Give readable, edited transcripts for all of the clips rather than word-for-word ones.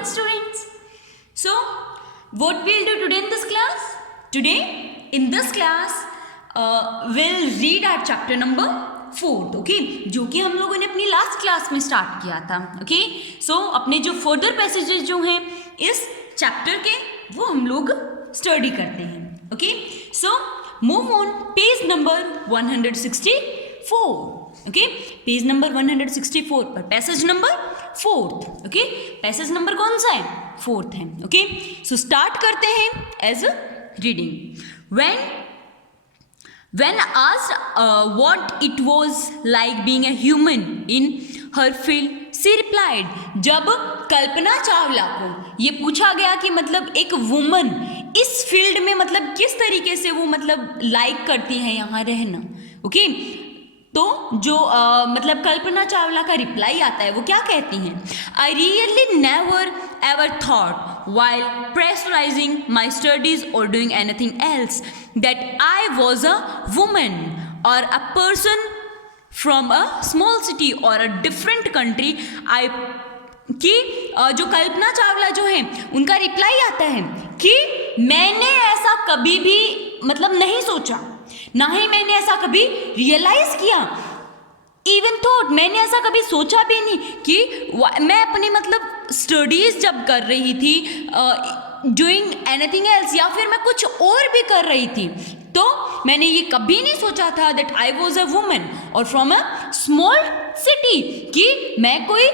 morning, students. So, what we'll do today in this class? Today, in this class, we'll read our chapter number 4, okay? जो कि हम लोगों ने अपनी last class में start किया था, okay? So, अपने जो फर्दर पैसेजेस जो हैं इस चैप्टर के, वो हम लोग स्टडी करते हैं, okay? So, move on, page number 164, okay? Page number 164 पर passage number 4th, okay? Passage number कौन सा है? 4th है, okay? So स्टार्ट करते हैं as reading. When asked what it was like being a human in her field, she replied. जब कल्पना चावला को ये पूछा गया कि मतलब एक वुमन इस फील्ड में मतलब किस तरीके से वो मतलब लाइक करती है यहाँ रहना, ओके? तो जो मतलब कल्पना चावला का रिप्लाई आता है वो क्या कहती हैं? I really never ever thought while pressurising my studies और doing anything else that I was a woman और a person from a small city और अ डिफरेंट कंट्री. आई कि जो कल्पना चावला जो है उनका रिप्लाई आता है कि मैंने ऐसा कभी भी मतलब नहीं सोचा, ना ही मैंने ऐसा कभी रियलाइज किया, इवन थॉट मैंने ऐसा कभी सोचा भी नहीं कि मैं अपनी मतलब स्टडीज जब कर रही थी डूइंग एनीथिंग एल्स या फिर मैं कुछ और भी कर रही थी तो मैंने ये कभी नहीं सोचा था that I was a woman और फ्रॉम अ स्मॉल सिटी कि मैं कोई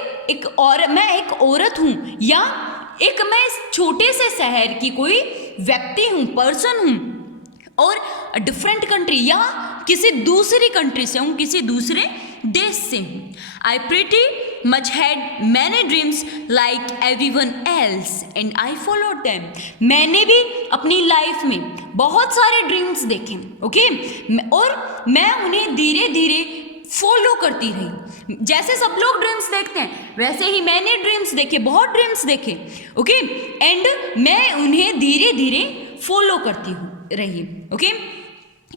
मैं एक औरत हूँ या एक मैं इस छोटे से शहर की कोई व्यक्ति हूँ, पर्सन हूँ और डिफरेंट कंट्री या किसी दूसरी कंट्री से हूँ, किसी दूसरे देश से हूँ. I pretty much had many dreams like everyone else and I followed them. मैंने भी अपनी लाइफ में बहुत सारे ड्रीम्स देखे, ओके? और मैं उन्हें धीरे धीरे फॉलो करती रही. जैसे सब लोग ड्रीम्स देखते हैं वैसे ही मैंने ड्रीम्स देखे, बहुत ड्रीम्स देखे, ओके? एंड मैं उन्हें धीरे धीरे फॉलो करती रही, okay?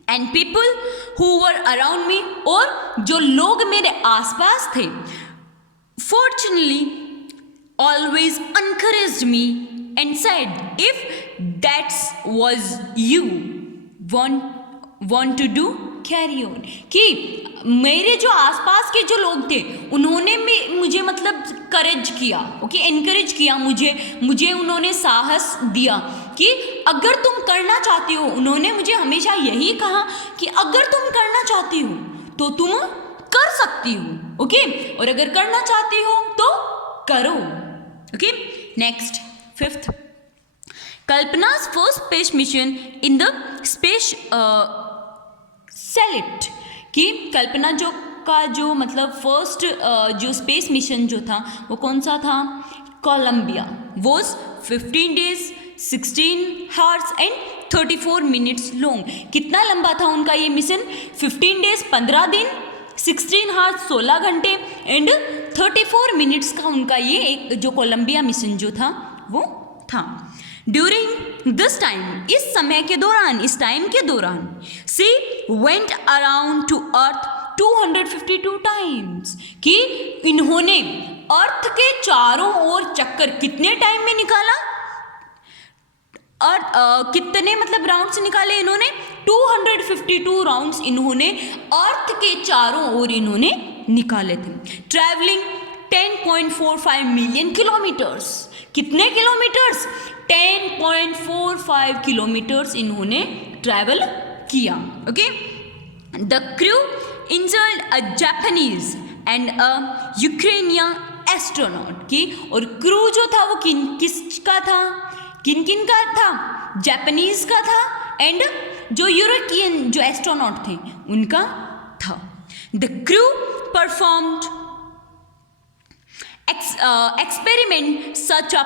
And people who were around me और जो लोग मेरे आसपास थे fortunately always encouraged me and said if that was you want to do carry on. कि मेरे जो आसपास के जो लोग थे उन्होंने मुझे मतलब करेज किया, ओके? एनकरेज किया मुझे उन्होंने साहस दिया कि अगर तुम करना चाहती हो, उन्होंने मुझे हमेशा यही कहा कि अगर तुम करना चाहती हो तो तुम कर सकती हो, ओके? और अगर करना चाहती हो तो करो, okay? Next 5th, कल्पना's first space mission in the space satellite. कि कल्पना जो मतलब फर्स्ट जो स्पेस मिशन जो था वो कौन सा था? Columbia. Was 15 days 16 hours and 34 minutes लॉन्ग. कितना लंबा था उनका ये मिशन? 15 days 15 दिन, 16 hours 16 घंटे एंड 34 minutes का उनका ये एक जो कोलंबिया मिशन जो था वो था. ड्यूरिंग दिस टाइम, इस समय के दौरान, इस टाइम के दौरान she went around to earth 252 times. कि इन्होंने अर्थ के चारों ओर चक्कर कितने टाइम में निकाला? और कितने मतलब राउंड्स निकाले इन्होंने? 252 राउंड्स इन्होंने अर्थ के चारों ओर इन्होंने निकाले थे. Travelling 10.45 million kilometres. कितने किलोमीटर्स? 10.45 किलोमीटर्स इन्होंने ट्रैवल किया, okay? The crew injured a Japanese and a Ukrainian astronaut. की और क्रू जो था वो किसका था? किन का था? जापानीज का था एंड जो यूरोपियन जो एस्ट्रोनॉट थे उनका था. The crew performed experiment such a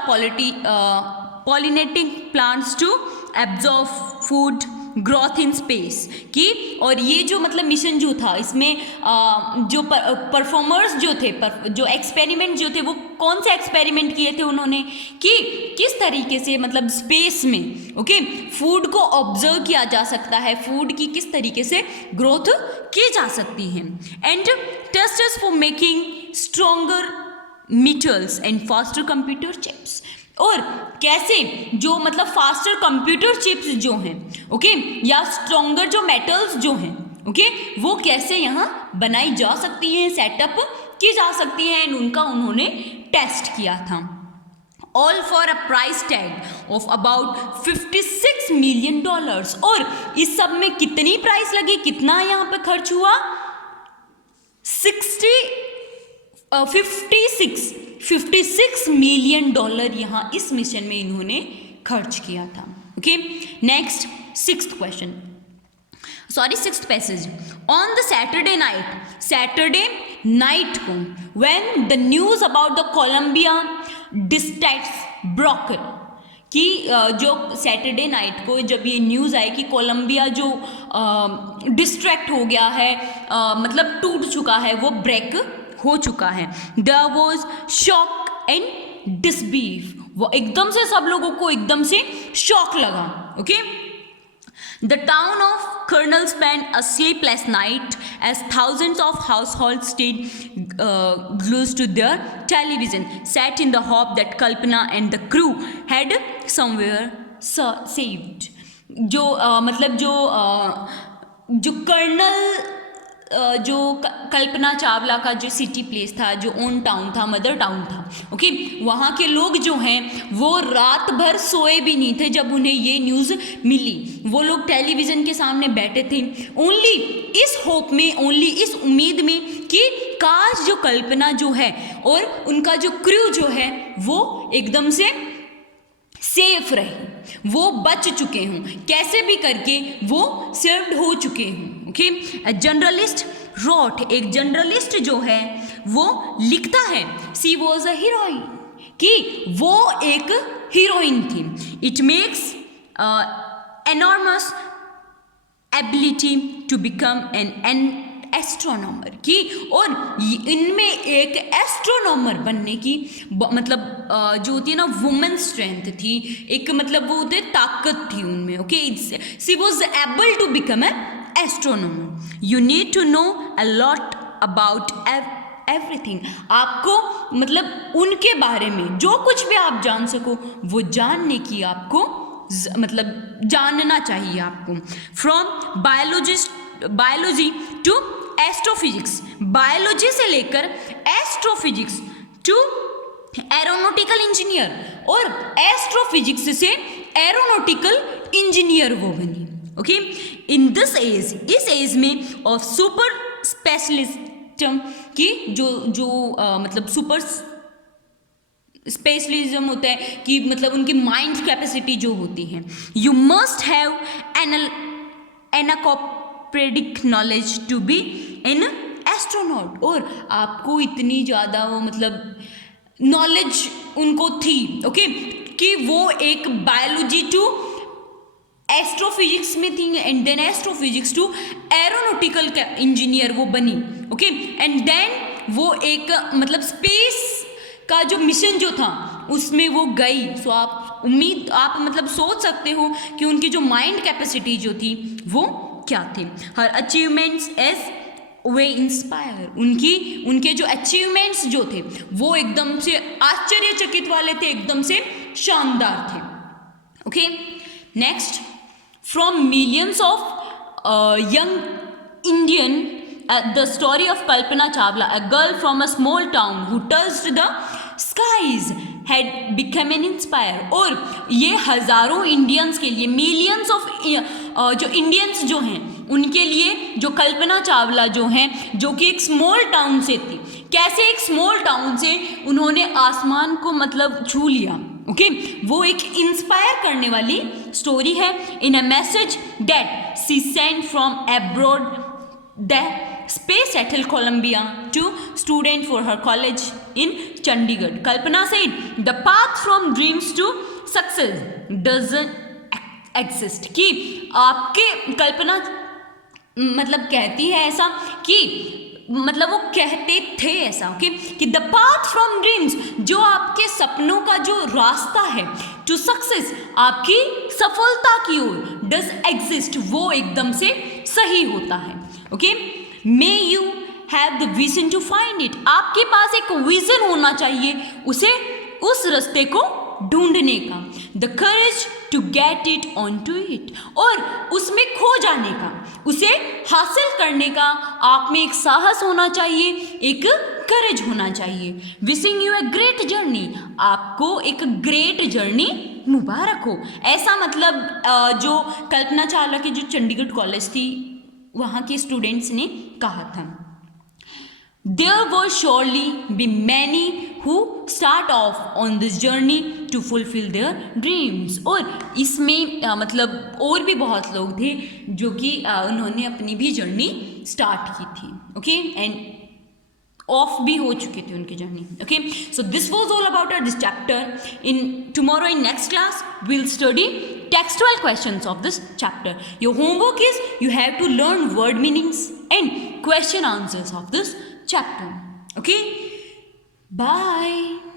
pollinating plants to absorb food growth in space. कि और ये जो मतलब मिशन जो था इसमें जो परफॉर्मर्स जो थे जो एक्सपेरिमेंट जो थे वो कौन से एक्सपेरिमेंट किए थे उन्होंने? कि किस तरीके से मतलब स्पेस में, ओके, फूड को ऑब्जर्व किया जा सकता है, फूड की किस तरीके से ग्रोथ की जा सकती है. And tests for making stronger metals and faster computer chips। और कैसे जो मतलब फास्टर कंप्यूटर चिप्स जो हैं, ओके, या स्ट्रॉन्गर जो मेटल्स जो हैं, ओके, वो कैसे यहाँ बनाई जा सकती हैं, सेटअप की जा सकती हैं, एंड उनका उन्होंने टेस्ट किया था। All for a price tag of about $56 million. और इस सब में कितनी प्राइस लगी, कितना यहाँ पे खर्च हुआ, 56 मिलियन डॉलर यहाँ इस मिशन में इन्होंने खर्च किया था। Okay, next sixth passage. On the Saturday night को when the news about the Columbia disaster broke, कि जो सैटरडे नाइट को जब ये न्यूज़ आई कि कोलंबिया जो डिस्ट्रैक्ट हो गया है, मतलब टूट चुका है, वो ब्रेक हो चुका है, देयर वाज शॉक एंड डिसबीलीफ, वो एकदम से सब लोगों को एकदम से शॉक लगा। Okay, The town of Kernal spent a sleepless night as thousands of households stayed glued to their television, sat in the hope that Kalpana and the crew had somewhere saved। जो मतलब जो colonel जो कल्पना चावला का जो city place था, जो own town था, mother town था, ओके, वहाँ के लोग जो हैं वो रात भर सोए भी नहीं थे जब उन्हें ये न्यूज़ मिली। वो लोग टेलीविज़न के सामने बैठे थे ओनली इस होप में, ओनली इस उम्मीद में कि काश जो कल्पना जो है और उनका जो क्रू जो है वो एकदम से सेफ रहे, वो बच चुके हों, कैसे भी करके वो सेव्ड हो चुके हों। ओके, जर्नलिस्ट रोट, एक जर्नलिस्ट जो है वो लिखता है, सी वॉज अ हीरोइन, कि वो एक हीरोइन थी। It makes enormous ability to become an astronomer, की और इनमें एक एस्ट्रोनॉमर बनने की मतलब जो होती है ना वुमेन स्ट्रेंथ थी, एक मतलब वो होते ताकत थी उनमें। Okay, she was able to become a astronomer. You need to know a lot about everything, आपको मतलब उनके बारे में जो कुछ भी आप जान सको वो जानने की आपको मतलब जानना चाहिए आपको। From biology to astrophysics, biology से लेकर एस्ट्रोफिजिक्स टू एरोनॉटिकल इंजीनियर, और एस्ट्रोफिजिक्स से एरोनॉटिकल इंजीनियर वो बनी। ओके, इन दिस एज, इस एज में ऑफ सुपर स्पेशलिज्म की जो मतलब सुपर स्पेशलिज्म होता है कि मतलब उनकी माइंड कैपेसिटी जो होती है। You must have encyclopedic knowledge to be an astronaut, और आपको इतनी ज़्यादा वो मतलब नॉलेज उनको थी, ओके, कि वो एक बायोलॉजी टू एस्ट्रोफिजिक्स में थी, and then astrophysics to aeronautical engineer वो बनी। ओके, एंड देन वो एक मतलब स्पेस का जो मिशन जो था उसमें वो गई। सो आप मतलब सोच सकते हो कि उनकी जो माइंड कैपेसिटी जो थी वो क्या थी। हर अचीवमेंट्स एज वे इंस्पायर, उनके जो अचीवमेंट्स जो थे वो एकदम से आश्चर्यचकित वाले थे, एकदम से शानदार थे। Okay, next, from millions of young Indian the story of Kalpana Chawla, a girl from a small town who touched the skies, had become an inspire। और ये हज़ारों इंडियंस के लिए, मिलियंस ऑफ जो इंडियंस जो हैं उनके लिए जो कल्पना चावला जो हैं, जो कि एक स्मॉल टाउन से थी, कैसे एक स्मॉल टाउन से उन्होंने आसमान को मतलब छू लिया। ओके, वो एक इंस्पायर करने वाली स्टोरी है। In a message that she sent from abroad the space shuttle Columbia to student for her college in Chandigarh, Kalpana said, the path from dreams to success doesn't exist। कि आपके कल्पना मतलब कहती है ऐसा, कि मतलब वो कहते थे ऐसा, ओके, कि द पाथ फ्रॉम ड्रीम्स, जो आपके सपनों का जो रास्ता है, टू सक्सेस, आपकी सफलता की ओर, डज एग्जिस्ट, वो एकदम से सही होता है। Okay, May you have the vision to find it, आपके पास एक विजन होना चाहिए उसे, उस रास्ते को ढूंढने का, the courage to get it on to it, और उसमें खो जाने का, उसे हासिल करने का आप में एक साहस होना चाहिए, एक करेज होना चाहिए। Wishing U a great journey, आपको एक ग्रेट जर्नी मुबारक हो। ऐसा मतलब जो कल्पना चावला की जो चंडीगढ़ कॉलेज थी वहाँ के स्टूडेंट्स ने कहा था। There will surely be many who start off on this journey to fulfill their dreams, और इसमें मतलब और भी बहुत लोग थे जो कि उन्होंने अपनी भी जर्नी स्टार्ट की थी, ओके, एंड ऑफ भी हो चुके थे उनकी journey, okay. So this was all about this chapter. In tomorrow in next class we'll study textual questions of this chapter. Your homework is you have to learn word meanings and question answers of this chapter, okay. Bye.